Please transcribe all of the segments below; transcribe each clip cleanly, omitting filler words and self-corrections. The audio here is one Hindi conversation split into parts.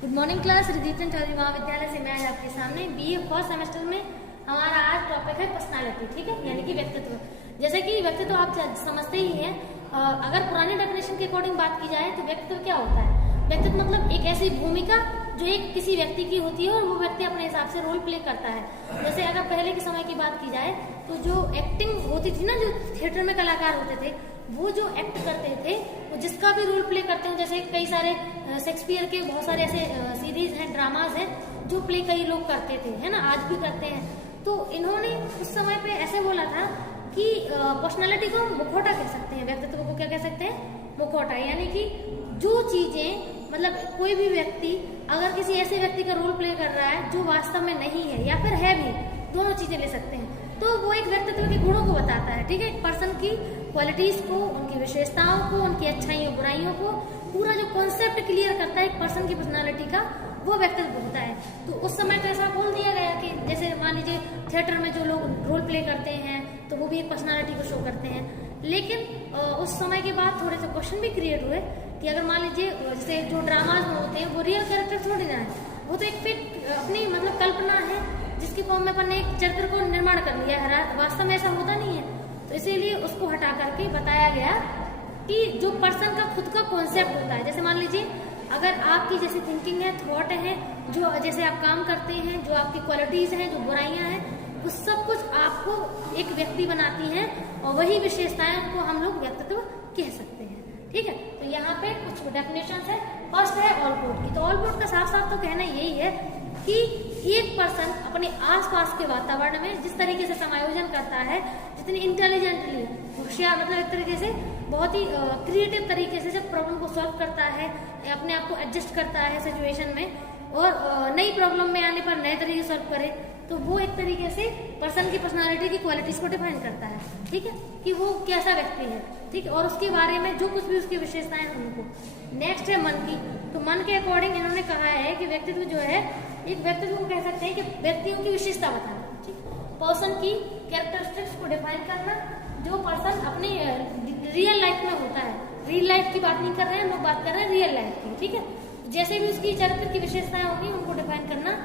Good morning class. रिजीतन चौधरी महाविद्यालय से मैं आज आपके सामने बीए फर्स्ट सेमेस्टर में हमारा आज टॉपिक है पर्सनालिटी। ठीक है, यानी कि व्यक्तित्व। जैसे कि व्यक्तित्व आप समझते ही हैं। अगर पुराने डेफिनेशन के अकॉर्डिंग बात की जाए तो व्यक्तित्व क्या होता है? व्यक्तित्व मतलब एक ऐसी भूमिका जो एक किसी व्यक्ति की होती है और वो व्यक्ति अपने हिसाब से रोल प्ले करता है। जैसे अगर पहले के समय की बात की जाए तो जो एक्टिंग होती थी ना, जो थिएटर में कलाकार होते थे वो जो एक्ट करते थे वो जिसका भी रोल प्ले करते हैं, जैसे कई सारे शेक्सपियर के बहुत सारे ऐसे सीरीज हैं, ड्रामाज हैं जो प्ले कई लोग करते थे, है ना, आज भी करते हैं। तो इन्होंने उस समय पे ऐसे बोला था कि पर्सनालिटी को मुखौटा कह सकते हैं, व्यक्तित्व को क्या कह सकते हैं? मुखौटा। यानी कि जो चीजें मतलब कोई भी व्यक्ति अगर किसी ऐसे व्यक्ति का रोल प्ले कर रहा है जो वास्तव में नहीं है या फिर है भी, दोनों चीजें ले सकते हैं, तो वो एक व्यक्तित्व के गुणों को बताता है। ठीक है, एक पर्सन की क्वालिटीज को, उनकी विशेषताओं को, उनकी अच्छाइयों बुराइयों को, पूरा जो कॉन्सेप्ट क्लियर करता है एक पर्सन की पर्सनालिटी का, वो व्यक्तित्व होता है। तो उस समय तो ऐसा बोल दिया गया कि जैसे मान लीजिए थिएटर में जो लोग रोल प्ले करते हैं तो वो भी एक पर्सनालिटी को शो करते हैं। लेकिन उस समय के बाद थोड़े से क्वेश्चन भी क्रिएट हुए कि अगर मान लीजिए जैसे जो ड्रामाज में होते हैं वो रियल कैरेक्टर थोड़ी ना है, वो तो एक फिक अपनी मतलब कल्पना है जिसकी फॉर्म में अपन ने एक चरित्र को निर्माण कर लिया है, वास्तव में ऐसा होता नहीं है। तो इसीलिए उसको हटा करके बताया गया कि जो पर्सन का खुद का कॉन्सेप्ट होता है, जैसे मान लीजिए अगर आपकी जैसी थिंकिंग है, थॉट है, जो जैसे आप काम करते हैं, जो आपकी क्वालिटीज हैं, जो बुराइयां हैं, वो सब कुछ आपको एक व्यक्ति बनाती हैं और वही विशेषताएं को हम लोग व्यक्तित्व कह सकते हैं। ठीक है, तो यहाँ पे कुछ डेफिनेशन है। फर्स्ट है ऑलपोर्ट की। तो ऑलपोर्ट का साफ साफ तो कहना यही है कि एक पर्सन अपने आसपास के वातावरण में जिस तरीके से समायोजन करता है, जितनी इंटेलिजेंटली होशियार, मतलब एक तरीके से बहुत ही क्रिएटिव तरीके से जब प्रॉब्लम को सॉल्व करता है, अपने आप को एडजस्ट करता है सिचुएशन में और नई प्रॉब्लम में आने पर नए तरीके से सॉल्व करे, तो वो एक तरीके से पर्सन की पर्सनालिटी की क्वालिटीज को डिफाइन करता है। ठीक है, कि वो कैसा व्यक्ति है। ठीक है, और उसके बारे में जो कुछ भी उसकी विशेषताएं हैं उनको। नेक्स्ट है मन की। तो मन के अकॉर्डिंग इन्होंने कहा है कि व्यक्तित्व जो है, एक व्यक्तित्व को कह सकते हैं कि व्यक्तियों की विशेषता बताना। ठीक, पर्सन की कैरेक्टरिस्टिक्स को डिफाइन करना, जो पर्सन अपनी रियल लाइफ में होता है। रियल लाइफ की बात नहीं कर रहे हैं, लोग बात कर रहे हैं रियल लाइफ की। ठीक है, जैसे भी उसकी चरित्र की विशेषताएं होंगी उनको डिफाइन करना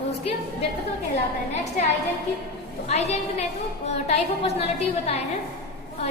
और उसके व्यक्तित्व कहलाता है। नेक्स्ट है आइजेंक की। तो आइजेंक ने तो टाइप ऑफ पर्सनालिटी बताए हैं,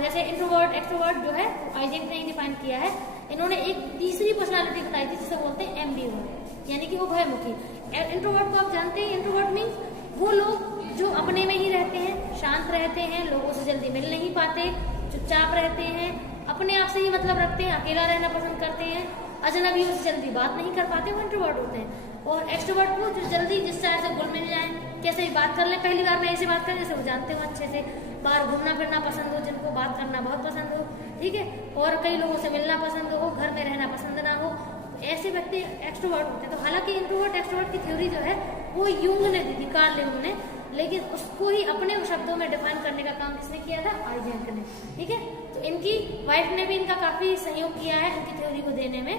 जैसे इंट्रोवर्ट, एक्सट्रोवर्ट जो है आइजेंक ने ही डिफाइन किया है। इन्होंने एक तीसरी पर्सनालिटी बताई थी जिसे बोलते हैं एम्बिवर्ट, यानी कि वो भयमुखी। इंट्रोवर्ट को आप जानते हैं, इंट्रोवर्ट मीन्स वो लोग जो अपने में ही रहते हैं, शांत रहते हैं, लोगों से जल्दी मिल नहीं पाते, चुपचाप रहते हैं, अपने आप से ही मतलब रखते हैं, अकेला रहना पसंद करते हैं, अजनबियों से जल्दी बात नहीं कर पाते, वो इंट्रोवर्ट होते हैं। और एक्सट्रोवर्ट को जो जल्दी जिस चाहे से घुल मिल जाए, कैसे भी बात कर ले, पहली बार में ऐसे बात करें जैसे वो जानते हो अच्छे से, बाहर घूमना फिरना पसंद हो, जिनको बात करना बहुत पसंद हो। ठीक है, और कई लोगों से मिलना पसंद हो, घर में रहना पसंद ना हो, ऐसे व्यक्ति एक्सट्रोवर्ट होते हैं। तो हालांकि इंट्रोवर्ट एक्सट्रोवर्ट की थ्योरी जो है वो यूंग ने दी थी, कार्ल यूंग ने, लेकिन उसको ही अपने शब्दों में डिफाइन करने का काम किसने किया था? आइजेंक ने। ठीक है, तो इनकी वाइफ ने भी इनका काफी सहयोग किया है इनकी थ्योरी को देने में।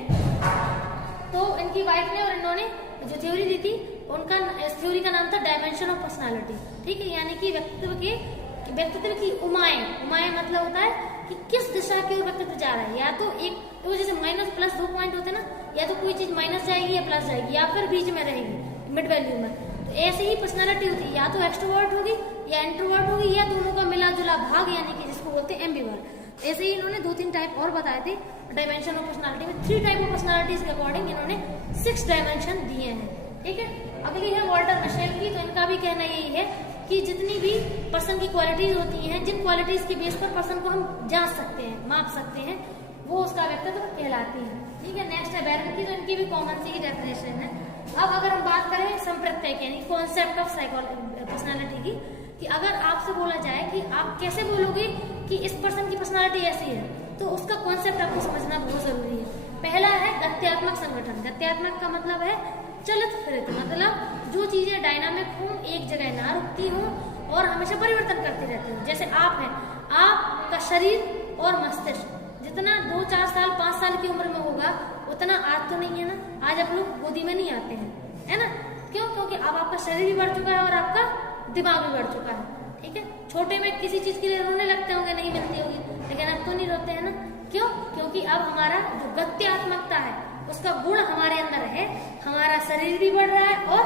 तो इनकी वाइफ ने और इन्होंने जो थ्योरी दी थी, उनका इस थ्योरी का नाम था डायमेंशन ऑफ पर्सनालिटी। ठीक है, यानी कि व्यक्तित्व की उमाएं मतलब होता है कि किस दिशा की ओर व्यक्तित्व जा रहा है। या तो एक तो जैसे माइनस प्लस 2 पॉइंट होते हैं ना, या तो कोई चीज माइनस जाएगी या प्लस जाएगी, या फिर बीच में रहेगी, मिड वैल्यू में। तो ऐसे ही पर्सनालिटी होती है, या तो एक्सट्रोवर्ट होगी या इंट्रोवर्ट होगी, या दोनों का मिला जुला भाग, यानी कि जिसको बोलते हैं एम्बिवर्ट। ऐसे ही इन्होंने 2-3 टाइप और बताए थे डायमेंशन ऑफ पर्सनालिटी में। 3 टाइप ऑफ पर्सनालिटीज के अकॉर्डिंग इन्होंने 6 डायमेंशन दिए हैं। ठीक है, अगली है वॉल्टर मिशेल की। तो इनका भी कहना यही है कि जितनी भी पर्सन की क्वालिटीज होती हैं, जिन क्वालिटीज के बेस पर पर्सन को हम जांच सकते हैं, माप सकते हैं, वो उसका व्यक्तित्व कहलाती है। ठीक है, नेक्स्ट है बैरन की। तो इनकी भी कॉमन सी ही डेफिनेशन है। अब अगर हम बात करें संप्रत्यय यानी कॉन्सेप्ट ऑफ पर्सनालिटी की, कि अगर आपसे बोला जाए कि आप कैसे बोलोगे कि इस पर्सन की पर्सनालिटी ऐसी है, तो उसका कॉन्सेप्ट आपको समझना बहुत जरूरी है। पहला है गत्यात्मक संगठन। गत्यात्मक का मतलब है चलित फिरित, मतलब जो चीजें डायनामिक हों, एक जगह ना रुकती हों और हमेशा परिवर्तन करती रहती हो। जैसे आप हैं, आपका शरीर और मस्तिष्क जितना 2, 4 साल 5 साल की उम्र में होगा उतना आज तो नहीं है ना, आज आप लोग गोदी में नहीं आते हैं, है ना। क्यों? क्योंकि अब आपका शरीर भी बढ़ चुका है और आपका दिमाग भी बढ़ चुका है। ठीक है, छोटे में किसी चीज के लिए रोने लगते होंगे, नहीं मिलती होगी, लेकिन अब तो नहीं रोते हैं ना। क्यों? क्योंकि अब हमारा जो गत्यात्मकता है उसका गुण हमारे अंदर है, हमारा शरीर भी बढ़ रहा है और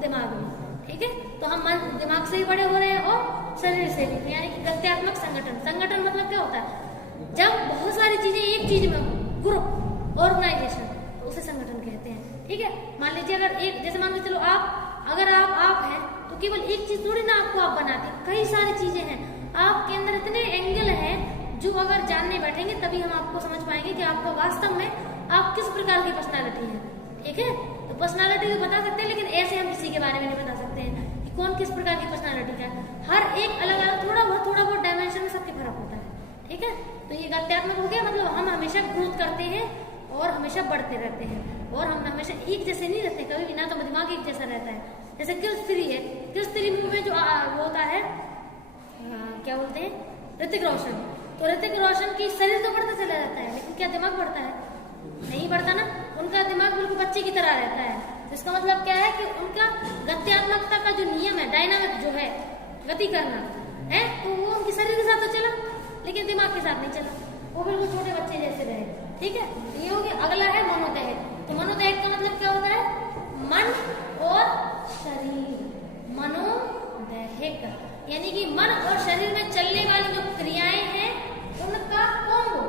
दिमाग भी, ठीक है। तो हम दिमाग से भी बड़े हो रहे हैं और शरीर से भी, यानी कि गत्यात्मक संगठन। संगठन मतलब क्या होता है? जब बहुत सारी चीजें एक चीज में, ग्रुप, ऑर्गेनाइजेशन, उसे संगठन कहते हैं, ठीक है। मान लीजिए अगर एक, जैसे मान लो चलो अगर आप हैं तो केवल एक चीज थोड़ी ना आपको आप बनाते, कई सारी चीजें हैं आपके अंदर, इतने एंगल हैं जो अगर जानने बैठेंगे तभी हम आपको समझ पाएंगे कि आपको वास्तव में आप किस प्रकार की पर्सनालिटी है, ठीक है। तो पर्सनालिटी तो बता सकते हैं, लेकिन ऐसे हम किसी के बारे में नहीं बता सकते हैं कि कौन किस प्रकार की पर्सनालिटी का है। हर एक अलग अलग थोड़ा बहुत डायमेंशन में सबके फर्क होता है, ठीक है। तो ये गत्यात्मक हो गया, मतलब हम हमेशा ग्रोथ करते हैं और हमेशा बढ़ते रहते हैं, और हम हमेशा एक जैसे नहीं रहते कभी भी, ना तो दिमाग एक जैसा रहता है। जैसे किल स्त्री है, किल स्त्री मूवी में जो वो होता है, क्या बोलते हैं, ऋतिक रोशन। तो ऋतिक रोशन की शरीर तो बढ़ता चला जाता है, लेकिन क्या दिमाग बढ़ता है? नहीं बढ़ता ना। उनका दिमाग बिल्कुल बच्चे की तरह रहता है। इसका मतलब क्या है कि उनका गत्यात्मकता का जो नियम है, डायनामिक जो है, गति करना है, तो वो उनके शरीर के साथ तो चला, लेकिन दिमाग के साथ नहीं चला, वो बिल्कुल छोटे बच्चे जैसे रहे, ठीक है। ये हो गया। अगला है मनोदैहिक। तो मनोदैहिक का मतलब क्या होता है? मन और शरीर। मनोदैहिक यानी कि मन और शरीर में चलने वाली जो क्रियाएं हैं उनका कॉम्बो।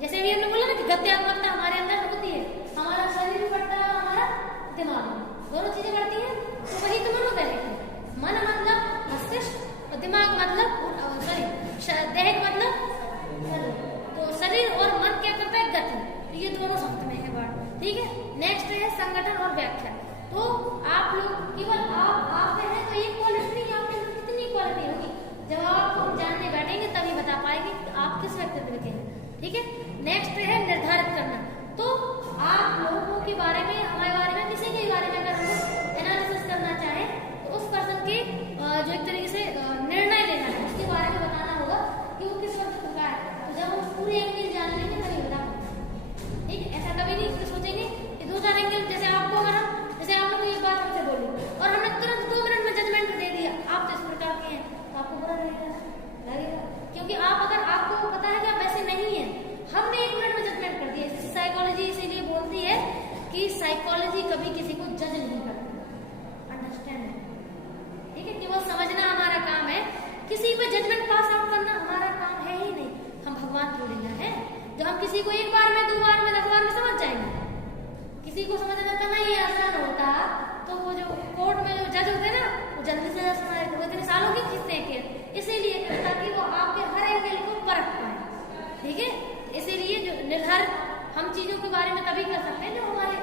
जैसे अभी हमने बोला ना कि गत्यात्मकता हमारे अंदर होती है, हमारा शरीर भी बढ़ता है, हमारा दिमाग, दोनों चीजें बढ़ती हैं, तो वही तो मनोदैहिक है। मन मतलब मस्तिष्क और दिमाग मतलब दैहिक मतलब शरीर। तो शरीर और मन क्या करता है? गति। तो ये दोनों शब्द में है वर्ड, ठीक है। नेक्स्ट है संगठन और व्याख्या। तो आप लोग केवल आप में है तो एक क्वालिटी नहीं, आप में कितनी क्वालिटी होगी, जब आपको जानने बैठेंगे तभी बता पाएंगे कि आप किस व्यक्तित्व के हैं, ठीक है। नेक्स्ट है निर्धारित करना। तो आप लोगों के बारे में, हमारे बारे में, किसी के बारे में अगर हम एनालिसिस करना चाहें तो उस पर्सन के जो एक तरीके से निर्णय लेना है, उसके बारे में बताना होगा कि वो किस व्यक्तित्व का है। तो जब हम पूरे एंगल जान लेंगे तभी बता पाएंगे, ठीक है। ऐसा कभी नहीं कि सोचेंगे कि दो चार एंगल, जैसे आपको अगर हम, जैसे आपने कोई एक बात हमसे बोली और हमने तुरंत 2 मिनट में जजमेंट दे दिया, आप तो इस प्रकार के हैं, तो आपको बुरा लगेगा, क्योंकि आप, अगर आपको पता है कि आप वैसे नहीं है, हमने 1 मिनट में जजमेंट कर दिया। साइकोलॉजी इसीलिए बोलती है कि साइकोलॉजी कभी किसी को जज नहीं करती, अंडरस्टैंड, ठीक है। केवल समझना हमारा काम है, किसी पे जजमेंट पास आउट करना हमारा काम है ही नहीं। हम भगवान थोड़ी ना है जो हम किसी को 1 बार में, 2 बार में, 10 बार में समझ जाएंगे। किसी को समझना करना ये आसान होता, तो वो जो कोर्ट में जो जज होते हैं ना, वो जल्दी से सुना देते, वो इतने सालों के खींचते हैं केस, इसीलिए ताकि वो आपके हर एंगल को परख पाए, ठीक है। इसीलिए जो निर्धारित हम चीजों के बारे में तभी कर सकते हैं जो हमारे